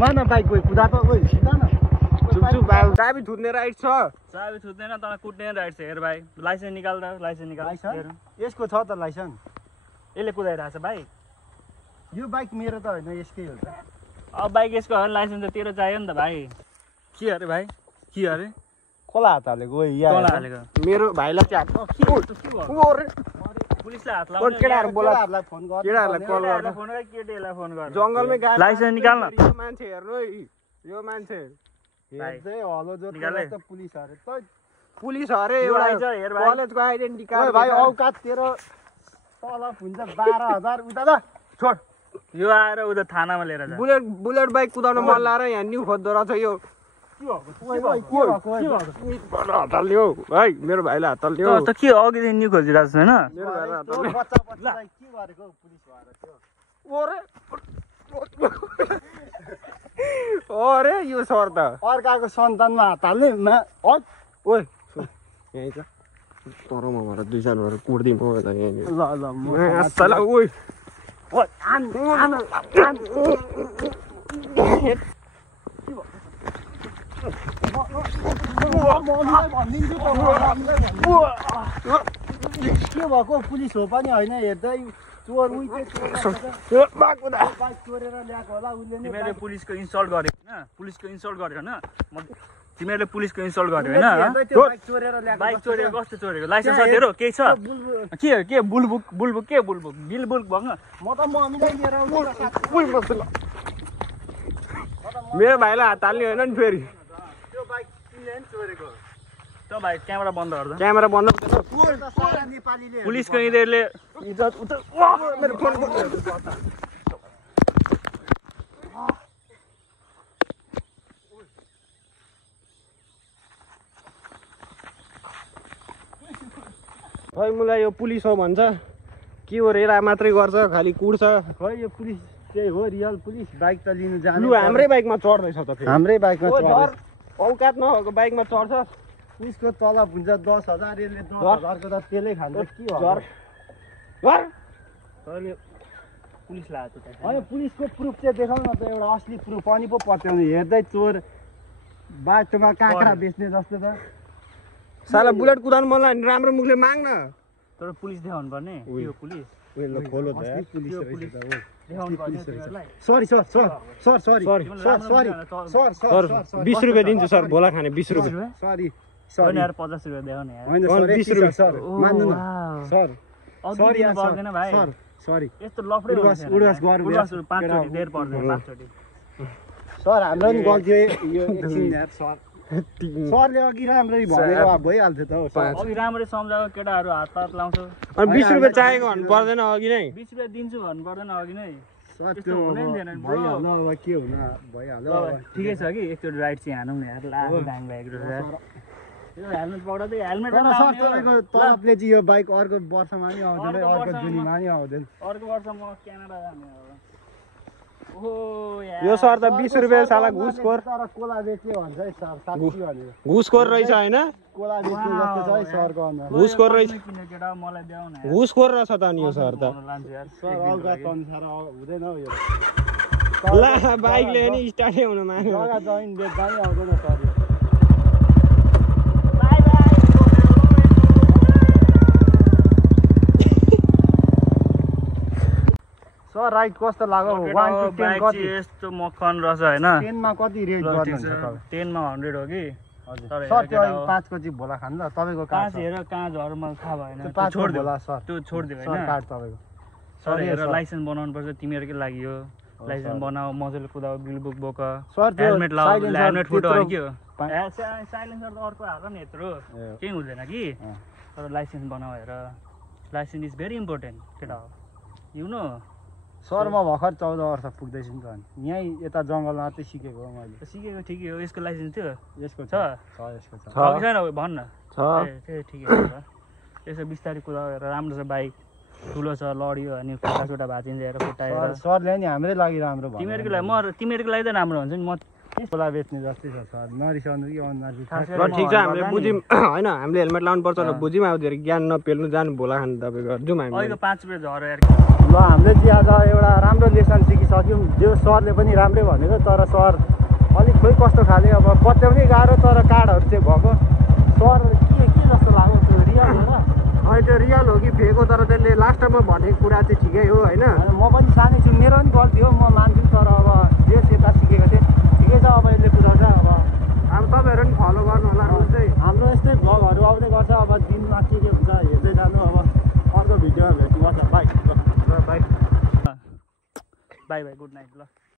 घुमा न बाइक गयो कुदा त ओइ सिधा न चाबी थुत्ने राइट छ चाबी छुट्दैन तर कुट्ने राइट छ हेर भाइ लाइसेन्स निकाल त लाइसेन्स निकाल यसको छ त लाइसेन्स यसले कुदाइरहेछ बाइक यो बाइक मेरो त होइन यसकै हो त अब बाइक यसको हो लाइसेन्स त तेरो चाहियो नि त भाइ के अरे भाइ के अरे कसलाई हात हालेको ओइ यहाँ तँलाई हालेको मेरो भाइलाई चाहिँ पुलिसलाई हात लाउने केटाहरू बोला केटाहरूलाई फोन गर केटाहरूलाई कल गर फोन गर केटीहरूलाई फोन गर जङ्गलमै गाडी लाइसेन्स निकाल्न यो मान्छे हेर्नु है यो मान्छे हेर्दै हलो जो निकाले। त पुलिस अरे त पुलिस अरे यो एउटा आइज हेर भाइ कलेजको आइडेन्टिटी ओइ कार्ड भाइ औकात तेरो तलब हुन्छ 12,000 उता त छोड यो आएर उता थानामा लिएर जा बुलेट बाइक कुदाउन मन लाएर यहाँ न्यू खोज्दो रहेछ यो हताल्यो है मेरो भाइलाई हताल्यो त के अघिदेखि न्यु खोजिरहेको छ होइन मेरो भाइलाई हताल्यो बच्चालाई के गरेको पुलिस भएर त्यो अरे यो सर त अर्काको सन्तानमा हात हाल्ने ओइ यहीँ छ तर म भएर दुई साल भएर कुट्दिउँ म त यहीँ ल ल म ओइ के भएको पुलिस हो पनि होइन हेर्दै चोर बाइक चोरेर ल्याएको होला उसले नै तिमीहरूले पुलिसको इन्सल्ट गर्यो होइन पुलिसको इन्सल्ट गर्यो होइन तिमीहरूले पुलिसको इन्सल्ट गर्यो होइन बाइक चोरेर ल्याएको बाइक चोरेको कस्तो चोरेको लाइसेन्स छ तेरो केही छ के बुलबुक के बुलबुक बिल बुक भन म त मम्मीलाई लिएर आउँछु मेरो भाइलाई हात हाल्ने होइन नि फेरि त्यो बाइक तिमीले नि चोरेको त भाइ क्यामेरा बन्द गर्दा क्यामेरा बन्द सारा नेपालीले पुलिसको यिनीहरूले इज्जत उता मेरो फोन खै मलाई यो पुलिस हो भन्छ के हो रेरा मात्रै गर्छ खालि कुट्छ खै यो पुलिस चाहिँ हो रियल पुलिस बाइक त लिनु जानु लु हाम्रै बाइकमा चढ्दैछ त फेरि हाम्रै बाइकमा चढ्दैछ औकात नभएको बाइकमा चढ्छ पुलिसको तलब हुन्छ 10,000 यसले 10,000 को त तेलै खान्छ के हो तैँले पुलिसलाई हात उठाएको होइन पुलिसको प्रुफ चाहिँ देखाउ न त एउटा असली प्रुफ पनि पो पत्याउने हेर्दै चोर बाटोमा काँक्रा बेच्ने जस्तो त साला बुलेट कुदाउनु मन लाग्यो भने राम्रो मुखले माग्न तर पुलिस देखाउनु पर्ने यो पुलिस खोलो त देखाउनु पर्ने तिमीहरूलाई sorry sir sir sir sorry sorry sir sorry sir sir 20 रुपियाँ दिन्छु सर भोला खाने 20 रुपियाँ सरी होइन यार 50 रुपियाँ देखाउने यार होइन सर 20 रुपियाँ सर मान्नु न सर सरी पर्दैन भाइ सर सरी यस्तो लफडै उडवास गर पाँचचोटि धेर पर्दैन पाँचचोटि सर हाम्रो नि गल्ती यो एकछिन यार सर सरले अघि राम्ररी भनेको भइहाल्थ्यो त हौ सर अघि राम्ररी सम्झाएको केटाहरू हात लाउँछु अनि 20 रुपियाँ चाहिएको भन्नु पर्दैन अघि नै 20 रुपियाँ दिन्छु भन्नु पर्दैन अघि नै सर त्यस्तो त्यो हुनै थिएन नि ब्रो। भइहाल्नु अब के हुन भइहाल्यो अब ठिकै छ कि एकचोटि राइड चाहिँ हानौँ न यार ला ब्याङ भएको रहेछ यो हेलमेट पक्राउँदै हेलमेट तर सर तपाईँको तलबले चाहिँ यो बाइक अर्को वर्षमा नि आउँदैन अर्को जुनीमा नि आउँदैन अर्को वर्ष म क्यानाडा जाने अब ओहो यार यो सर त 20 रुपियाँ साला घुसखोर तर कोला बेच्यो भन्छ है सर साथी भनेको घुसखोर रहेछ हैन कोला बेच्ने जस्तो छ है सरको अनुहार घुसखोर रहेछ किन केटा मलाई ब्याउ न यार घुसखोर रहेछ त नि यो सर त लान्छु यार सर अवगत अनुसार हुँदैन हौ यो ला बाइकले नि स्टार्टै हुन माग्यो जग्गा जमिन बेच्दा नि आउँदैन सर यो सर राइट कस्तो लाग्यो 1 to 10 कति यस्तो मक्खन रहेछ हैन 10 मा कति रेट गर्नुहुन्छ तपाईँ 10 मा 100 हो कि तर सर त्यो 5 को चाहिँ भोला खानु ल तपाईको कार्ड पाँच हेर कहाँ झर्मा थाहा भएन त्यो त्यो 5 छोड भोला सर त्यो छोडिदियो सर हैन कार्ड तपाईको सर हेर लाइसेन्स बनाउनु पर्छ तिमीहरुकै लागि हो लाइसेन्स बनाऊ मजाले कुदाऊ बिल बुक बोक सर त्यो हेलमेट लाऊ silencer हेलमेट फुटो त्यत्रो के हो साइलेन्सर त अर्को हाल न यत्रो केही हुँदैन कि तर लाइसेन्स बनाऊ हेर लाइसेन्स इज भेरी इम्पोर्टेन्ट केटा हो यु नो सर म भर्खर 14 वर्ष पुग्दैछु नि त यही यता जङ्गलमा चाहिँ सिकेको हो मैले सिकेको ठिकै हो यसको लाइसेन्स थियो यसको छ यसको छ छैन भन्न छ ए ठिकै हो त यसो बिस्तारै कुदाऊ हेर राम्रो छ बाइक ठुलो छ लड्यो अनि खुट्टा भाँचिन्छ हेर खुट्टा हेर सरले नि हाम्रै लागि राम्रो भन्यो तिमीहरूको लागि त राम्रो हुन्छ नि म खोला बेच्ने जस्तै छ सर नरिसाउनु कि नरिसाउनु खास ल ठिक छ हामीले बुझ्यौँ होइन हामीले हेलमेट लाउनु पर्छ भनेर बुझ्यौँ अब धेरै ज्ञान नपेल्नु जानु भोला खानु तपाईँको जाउँ हामी अहिलेको 5 रुपियाँ झऱ्यो यार ल हामीले चाहिँ आज एउटा राम्रो लेसन सिकिसक्यौँ जो सरले पनि राम्रै भनेको तर सर अलिक खोइ कस्तो खाले अब पत्याउनै गाह्रो तर कार्डहरू चाहिँ भएको सर के जस्तो लाग्यो त्यो रियल हो र अहिले त्यो रियल हो कि फेक हो तर त्यसले लास्ट टाइममा भनेको कुरा चाहिँ ठिकै हो होइन म पनि सानै छु मेरो पनि गल्ती हो म मान्छु तर अब देश यता सिकेको थिएँ ठिकै छ अब यसले कुदाउँछ अब तपाईँहरू पनि फलो गर्नु होला चाहिँ हाम्रो यस्तै भ्लगहरू आउँदै गर्छ अब दिनमा के हुन्छ हेर्दै जानु अब अर्को भिडियोमा भेट्नु पर्छ by by by good night ल